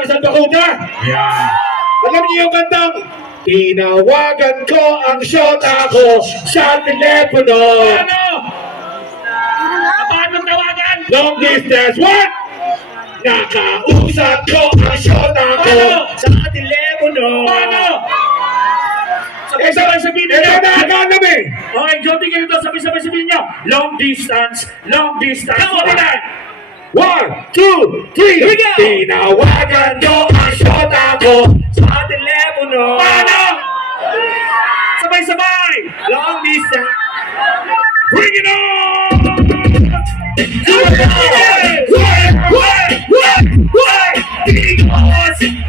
ng San Bakuta. Yan. Alam niyo yung kantang tinawagan ko ang shota ko sa telepono. Ano? Paano tawagan? Long distance, what? Nakausap ko ang shota ko sa telepono. Paano? Sabay-sabay sabihin niyo. Ito na akala eh. Okay, Jody, ganito. Sabay-sabay sabihin niyo. Long distance, long distance. Come on, man. 1, 2, 3. Here we go. Tinawagan ko ang shota ko sa telepono. Paano? Sabay-sabay. Long distance. Bring it on!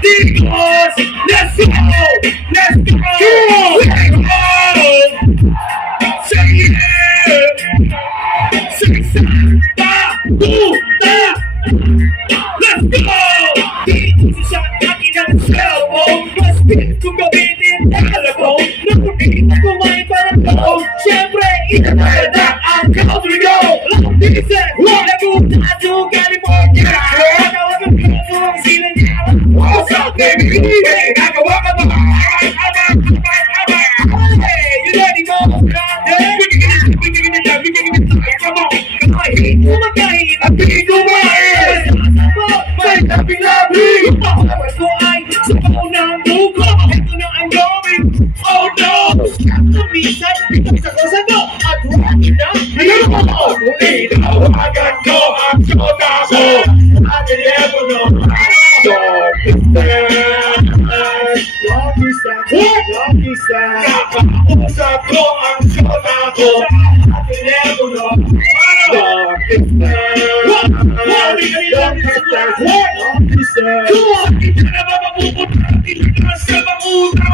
Digos! Let's go! Let's go! Say yeah! Say Bakuta! Let's go! Dito sa akin ang cellphone, mas pilit kong gamitin telephone. Nakunin ko kumain parang taong, siyempre, itatanda ang count we go! Long distance, Laguna to California! Tawag ang kaso, sila niya. What's up, baby? Hey, nagawa ka ba? Hey, you ready, go? Come on! Kahit kumakain, ang piling kumain! May laping-laping! Tapos ko ay sabaw ng buko! Ito na ang going! Oh no! Kumisan, bitas ako sa no! At wagi na! Tinawagan ko ang shota ko sa telepono. Long distance. Long distance. Nakausap ko ang shota ko sa telepono. Long distance. Long distance. Long distance. Come on! Hindi na ba mapupunta? Hindi na sa Bakuta!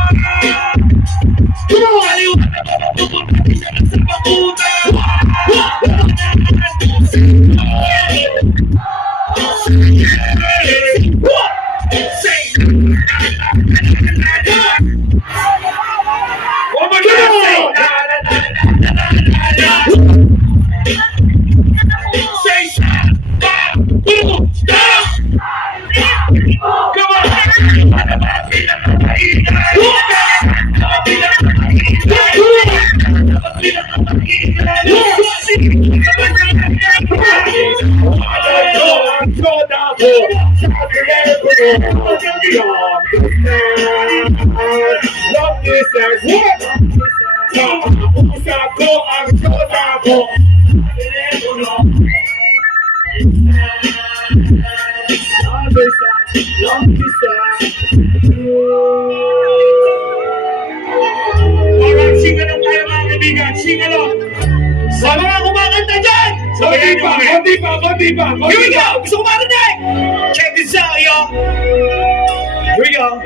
Come on! Aliw na ba mapupunta? Hindi na sa Bakuta! Oh my God! Say Bakuta! Come Ang shota ko sa telepono. Long distance. Nakausap ko ang shota ko sa telepono. Long distance. Long distance. Alright, singalong kayo mga kaibigan, singalong! Sa mga kumakanta dyan! Sabayan niyo kami! Konti pa, konti pa. Here we go! Gusto ko marinig! Check this out, yo! Here we go!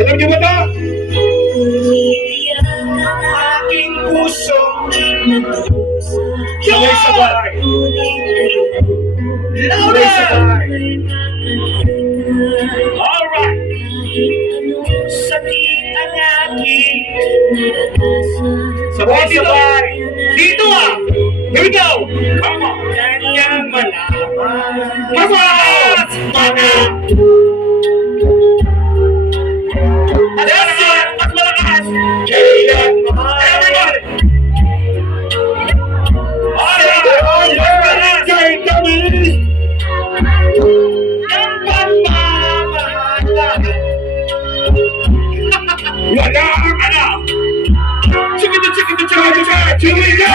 Alam niyo ba ito? Aking puso Sabay-sabay. Louder! Sabay-sabay. Alright! Sakit ang aking Sabay-sabay. Dito ah! Here we go! Come on! Kanyang malaman Come on! Mga That's it! Mas malakas! Kailanman. Everybody! Alright, kay kami. Ang pagmamahalan Wala ang Ano? Here we go!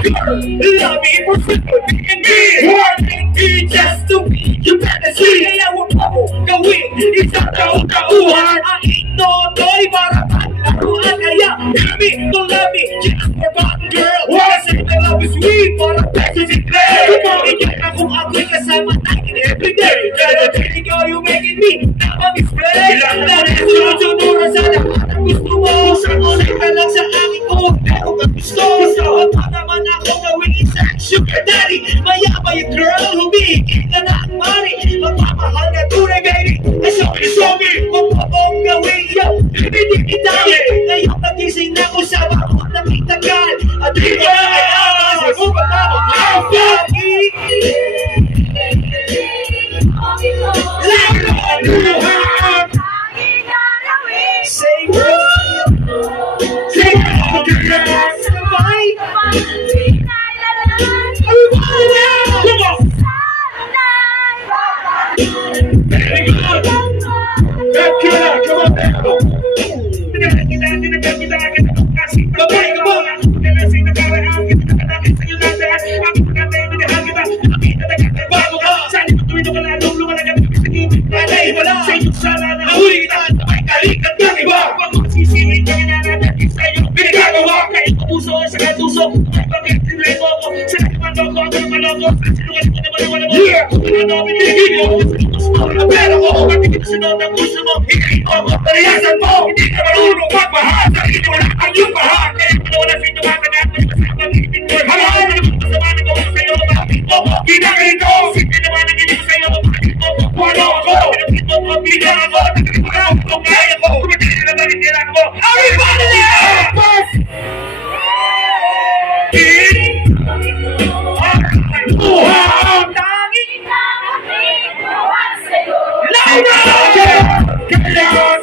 Love me for me Wanting me just to be You better see Kaya huwag mo gawin Isang tauhan Ang inotoy para panlaruan Kaya hear me, don't love me Just for fun girl Kasi my love is sweet Para peso si Claire Iyan akong ako'y kasama natin everyday Kaya ikaw yung making me Nakamisplay Dahil sunuran sa lahat ang gusto mo Sangunay ka lang sa akin kung ako ka gusto Gusto pa naman ako gawin isang sugar daddy Mayabay yung girl, humihigit na ng money Magpapahal na tunay baby Ay show me kung paong gawin yo Hindi tayo Ngayon nagising na ko sa bakot na kitagal At di ko na kailangan sa buka na mag-alpha Louder! luhaan. Say what? Say what? Sabay. Come on. Very good. Back to that. Come on, back. Babay ka ba? Bago ka. Alay, wala. Nahuli kita. Sabay kalikat ng iba. Pinagagawa. Yeah. Ang pera ko, sunod ang gusto mo. Hindi ko mo, palayasan mo. Hindi ka marunong magmahal. Sarili mo lang ang iyong mahal. Kaya mo na wala sa ito mga kanat. Halaan mo naman sa mga nagawa sa'yo. Bakit mo? Ginagaling ko. Simple naman ang hindi ko sa'yo. Bakit mo? Wala ako. Pinagpit mo, pabigyan ako. Wala ako, kung kaya ko. Kumatiin na lang kailangan mo. Everybody there! Luhaan. Kailangan.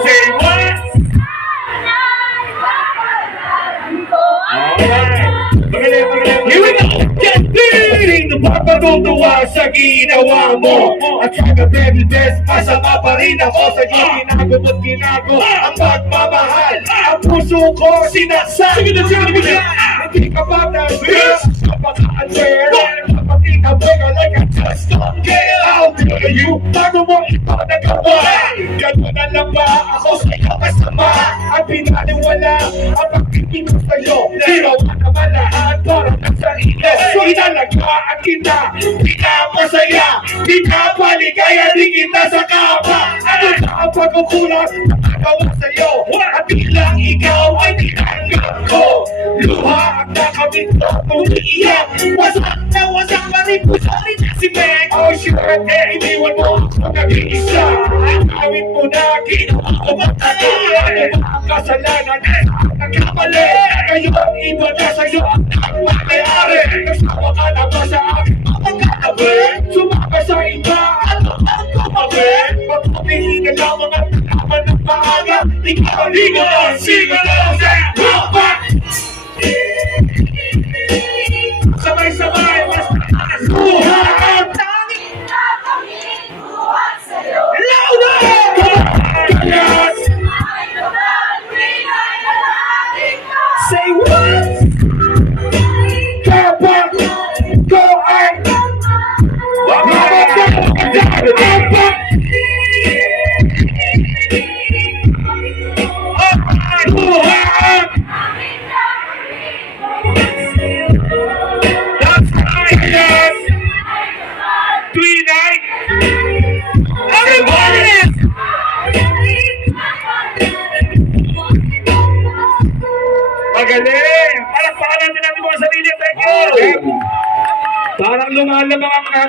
Say what? Here we go! Hindi napapatutuwa sa ginawa mo. At sa very best, masama pa rin ako sa ginagawa mo't ginago. Ang pagmamahal, ang puso ko sinasabi. Hindi ka ba na-bitch? Napaka-unfair. Napakita mo ka like I just don't care. How dare you? Bago mo ito nagawa. Gano'n na lang ba ako sa'yo kasama? Ang pinaniwala, ang pagpipin ko sa'yo. Ginawa naman lahat para sa iyo. So inalagaan kita, pinapasaya, pinapaligaya din kita sa kama. Ano na ang pagkukulang na nagawa sa'yo? At bilang ikaw ay tinanggap ko. Luha ang nakamit ko, umiiyak. Wasak na wasak pa rin po sa rin si Meg. Oh sure, iniwan mo ako nag-iisa. Ang awit mo na ginawa ko magtala. Ano ba ang kasalanan? Nagkamali. Ngayon iba na sa'yo ang nagmamayari. Nagsawa ka na ba sa akin? Magkakabi? Sumaka sa iba. Ano ang kumabi? Magpapili na lamang at nalaman ng maaga. Ikaw ligo lang, sigo lang sa hapa. Sabay-sabay, mas luhaan. Louder! Yes! Say what? Kapag ko ay luhaan. That's right, yes! Tonight, everybody! Magaling! Palakpakan natin natin mga sarili. Thank you! Parang lumalamang ang